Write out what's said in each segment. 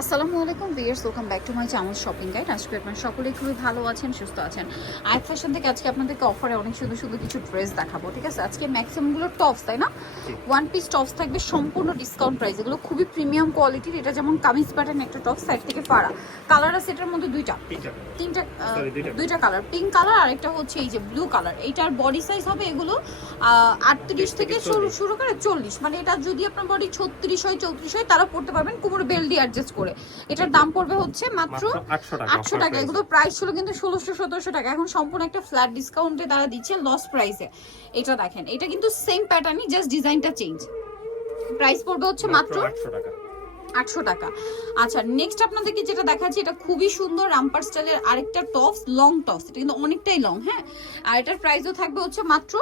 আসসালামু আলাইকুম viewers welcome back to my channel shopping guide. আজকে আপনারা সকলেই খুবই ভালো আছেন সুস্থ আছেন। আয়াত ফ্যাশন থেকে আজকে আপনাদেরকে অফারে অনেক সুন্দর সুন্দর কিছু ড্রেস দেখাবো ঠিক আছে? আজকে ম্যাক্সিমামগুলো টপস তাই না? ওয়ান পিস টপস থাকবে সম্পূর্ণ ডিসকাউন্ট প্রাইস এগুলো খুবই প্রিমিয়াম কোয়ালিটির এটা যেমন কামিজ প্যাটার্ন একটা টপ সাইড থেকে পাড়া কালার আছে এটার মধ্যে দুইটা। তিনটা। দুইটা। দুইটা কালার পিঙ্ক কালার আর একটা হচ্ছে এই যে ব্লু কালার এইটার বডি সাইজ হবে এগুলো আটত্রিশ থেকে শুরু শুরু করে চল্লিশ। মানে এটা যদি আপনার বডি ছত্রিশ হয় চৌত্রিশ হয় তারা পড়তে পারবেন। কোমর বেল দিয়ে অ্যাডজাস্ট করে এটার দাম পড়বে হচ্ছে মাত্র আটশো টাকা আটশো টাকা। এগুলো প্রাইস ছিল কিন্তু ষোলোশো সতেরোশো টাকা। এখন সম্পূর্ণ একটা ফ্ল্যাট ডিসকাউন্টে তারা দিচ্ছে লস প্রাইসে এটা দেখেন এটা কিন্তু সেম প্যাটার্নই জাস্ট ডিজাইনটা চেঞ্জ প্রাইস পড়বে হচ্ছে মাত্র আটশো টাকা। আটশো টাকা। আচ্ছা নেক্সট আপনাদেরকে যেটা দেখাচ্ছি এটা খুবই সুন্দর রামপার স্টাইলের আরেকটা টপস লং টপস এটা কিন্তু অনেকটাই লং হ্যাঁ? আর এটার প্রাইসও থাকবে হচ্ছে মাত্র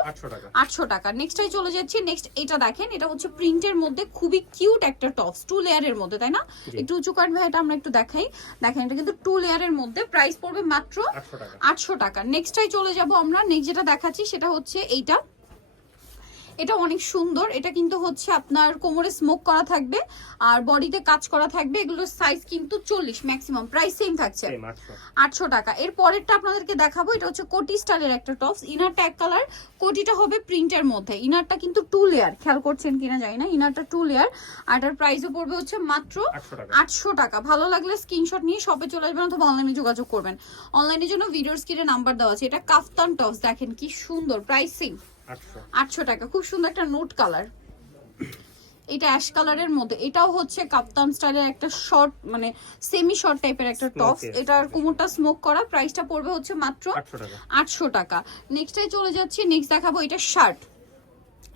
আটশো টাকা। নেক্সটাই চলে যাচ্ছি নেক্সট এটা দেখেন এটা হচ্ছে প্রিন্টের মধ্যে খুবই কিউট একটা টপস টু লেয়ারের মধ্যে তাই না? একটু উঁচু কাট ভাই এটা আমরা একটু দেখাই। দেখেন এটা কিন্তু টু লেয়ারের মধ্যে প্রাইস পড়বে মাত্র আটশো টাকা। আটশো টাকা। নেক্সটাই চলে যাব আমরা নেক্সট যেটা দেখাচ্ছি সেটা হচ্ছে এইটা। এটা অনেক সুন্দর। এটা কিন্তু হচ্ছে আপনার কোমরে স্মোক করা থাকবে আর বডিতে কাজ করা থাকবে। এগুলোর সাইজ কিন্তু চল্লিশ ম্যাক্সিমাম প্রাইস সেম থাকছে। সেম আটশো। টাকা। এর পরেরটা আপনাদেরকে দেখাবো এটা হচ্ছে কোটি স্টাইলের একটা টপস ইনারটা এক কালার কোটিটা হবে প্রিন্টের মধ্যে। ইনারটা কিন্তু টু লেয়ার খেয়াল করছেন কিনা জানি না। ইনারটা টু লেয়ার আর এটার প্রাইসও পড়বে হচ্ছে মাত্র আটশো টাকা। ভালো লাগলে স্ক্রিনশট নিয়ে শপে চলে আসবেন অথবা অনলাইনে যোগাযোগ করবেন। অনলাইনের জন্য ভিডিওর স্ক্রিনে নাম্বার দেওয়া আছে। এটা কাফতান টপস দেখেন কি সুন্দর। প্রাইসিং আটশো আটশো। টাকা। খুব সুন্দর একটা নোট কালার। এটা অ্যাশ কালারের মধ্যে। এটাও হচ্ছে কাপ্তান স্টাইলের একটা শর্ট মানে সেমি শর্ট টাইপের একটা টপ এটার কোমরটা স্মোক করা। প্রাইসটা পড়বে হচ্ছে মাত্র আটশো টাকা। নেক্সটে চলে যাচ্ছি। নেক্সট দেখাবো এটা শার্ট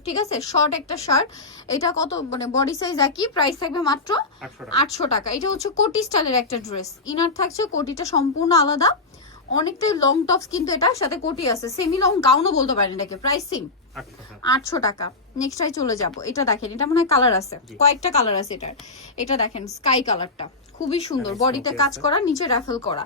ঠিক আছে? শর্ট একটা শার্ট এটা কত মানে বডি সাইজ একই। প্রাইস থাকবে মাত্র আটশো টাকা। আটশো টাকা। এটা হচ্ছে কোটি স্টাইলের একটা ড্রেস ইনার থাকছে কোটিটা সম্পূর্ণ আলাদা। অনেকটাই লং টপস কিন্তু এটা সাথে কোটি আছে। সেমি লং গাউনও বলতে পারেন এটাকে। প্রাইস সেম আটশো টাকা। নেক্সট আই চলে যাব। এটা দেখেন এটা মনে হয় কালার আছে। কয়েকটা কালার আছে এটার। এটা দেখেন স্কাই কালারটা খুবই সুন্দর। বডিতে কাজ করা নিচে র্যাফেল করা।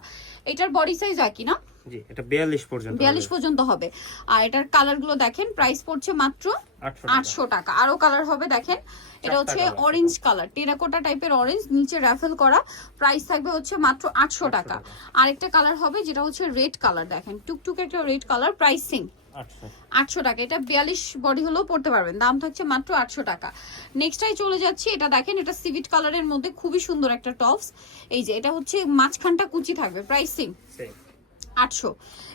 এটার বডি সাইজ একই না? জি এটা বিয়াল্লিশ পর্যন্ত বিয়াল্লিশ পর্যন্ত হবে। আর এটার কালারগুলো দেখেন প্রাইস পড়ছে মাত্র আটশো আটশো টাকা। আরও কালার হবে দেখেন। এটা হচ্ছে অরেঞ্জ কালার টেরাকোটা টাইপের অরেঞ্জ নিচে র্যাফেল করা। প্রাইস থাকবে হচ্ছে মাত্র আটশো টাকা। টাকা। আরেকটা কালার হবে যেটা হচ্ছে রেড কালার দেখেন। টুকটুক একটা রেড কালার প্রাইস আটশো। টাকা। এটা বিয়াল্লিশ বডি হলেও পড়তে পারবেন। দাম থাকছে মাত্র আটশো টাকা। নেক্সটাই চলে যাচ্ছি। এটা দেখেন এটা সিভিট কালারের মধ্যে খুবই সুন্দর একটা টপস এই যে এটা হচ্ছে মাঝখানটা কুচি থাকবে প্রাইস আটশো।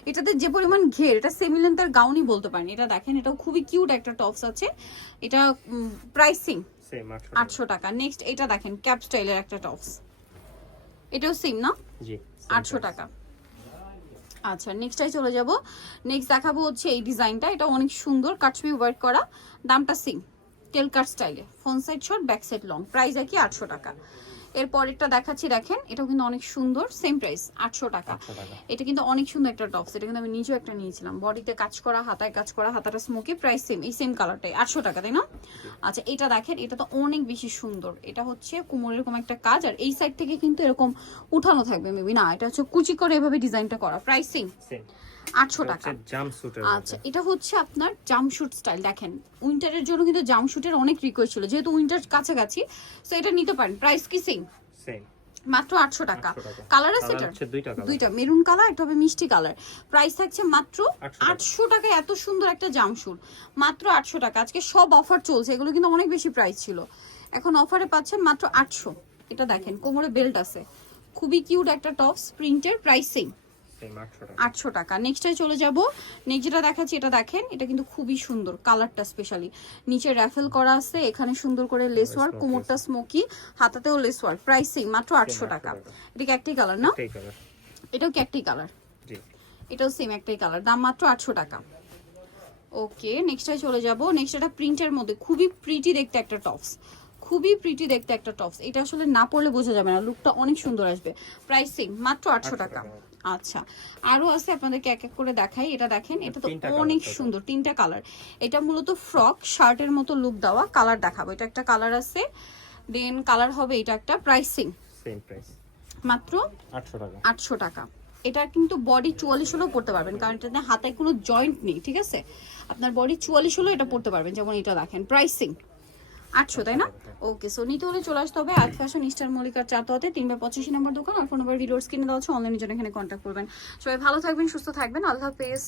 এটাতে যে পরিমাণ ঘের এটা সেমিলেন্থার গাউনই বলতে পারেন। এটা দেখেন এটাও খুবই কিউট একটা টপস আছে। এটা প্রাইসিং আটশো টাকা। নেক্সট এটা দেখেন ক্যাপ স্টাইলের একটা টপস এটাও সেম না? আটশো টাকা। আচ্ছা নেক্সটাই চলে যাব। নেক্সট দেখাবো হচ্ছে এই ডিজাইনটা এটা অনেক সুন্দর কাশ্মীর ওয়ার্ক করা। দামটা সিম টেল কাট স্টাইলে front side short back side long price একই আটশো টাকা। এর পরেরটা দেখাচ্ছি দেখেন এটাও কিন্তু অনেক সুন্দর সেম প্রাইস আটশো টাকা। এটা কিন্তু অনেক সুন্দর একটা টপস এটা কিন্তু আমি নিজেও একটা নিয়েছিলাম। বডিতে কাজ করা হাতায় কাজ করা হাতাটা স্মোকি প্রাইস সেম এই সেম কালারটাই আটশো টাকা তাই না? আচ্ছা এটা দেখেন এটা তো অনেক বেশি সুন্দর। এটা হচ্ছে কোমরের এরকম একটা কাজ আর এই সাইড থেকে কিন্তু এরকম উঠানো থাকবে মেবি না এটা হচ্ছে কুচি করে এভাবে ডিজাইনটা করা প্রাইসিং সেম আটশো টাকা। আচ্ছা এটা হচ্ছে আপনার জামশুট স্টাইল দেখেন উইন্টারের জন্য কিন্তু জামশুটের অনেক রিকোয়েস্ট ছিল যেহেতু উইন্টার কাছাকাছি তো এটা নিতে পারেন প্রাইস কি সেম সেম মাত্র আটশো টাকা। 800 টাকা। কালার আছে এটা দুইটা কালার দুইটা। মেরুন কালার একটা হবে মিষ্টি কালার প্রাইস থাকছে মাত্র 800 টাকা। এত সুন্দর একটা জামশুর মাত্র আটশো টাকা। আজকে সব অফার চলছে। এগুলো কিন্তু অনেক বেশি প্রাইস ছিল। এখন অফারে পাচ্ছেন মাত্র আটশো। এটা দেখেন কোমরে বেল্ট আছে। খুবই কিউট একটা টপস প্রিন্টের প্রাইস সেম আটশো টাকা। আটশো চলে যাব। নেক্সট যেটা দেখাচ্ছি এটা দেখেন এটা কিন্তু খুবই সুন্দর কালারটা স্পেশালি নিচে র্যাফেল করা আছে এখানে সুন্দর করে লেস ওয়ার্ক কোমরটা স্মোকি হাতাতেও লেস ওয়ার্ক প্রাইস সেম মাত্র আটশো 800 টাকা। এটা কি একটাই কালার না এটাও কি একটাই কালার জি। এটাও সেম একটাই কালার দাম মাত্র আটশো টাকা। ওকে নেক্সটটাই চলে যাব। নেক্সট এটা প্রিন্টের মধ্যে খুবই প্রিটি দেখতে একটা টপস খুবই প্রিটি দেখতে একটা টপস এটা আসলে না পরলে বোঝা যাবে না লুকটা অনেক সুন্দর আসবে। প্রাইস সেম মাত্র আটশো টাকা। আচ্ছা আরও আছে আপনাদেরকে এক এক করে দেখাই। এটা দেখেন এটা তো অনেক সুন্দর তিনটা কালার এটা মূলত ফ্রক শার্টের মতো লুক দেওয়া কালার দেখাবো। এটা একটা কালার আছে দেন কালার হবে এটা একটা প্রাইসিং সেম প্রাইস মাত্র আটশো টাকা। আটশো টাকা। এটা কিন্তু বডি চুয়াল্লিশ হলেও পড়তে পারবেন কারণ এটাতে হাতায় কোনো জয়েন্ট নেই ঠিক আছে? আপনার বডি চুয়াল্লিশ হলেও এটা পড়তে পারবেন যেমন এটা দেখেন প্রাইসিং আটশো, তাই না? ওকে সো নিতে হলে চলে আসতে হবে আট ফ্যাশন ইস্টার মল্লিকার চারতলাতে তিনবার পঁচিশি নম্বর দোকান আর ফোন নম্বর ভিডিওর স্ক্রিনে দেওয়া হচ্ছে অনলাইনের জন্য এখানে কন্ট্যাক্ট করবেন। সবাই ভালো থাকবেন, সুস্থ থাকবেন। আল্লাহ হাফেজ।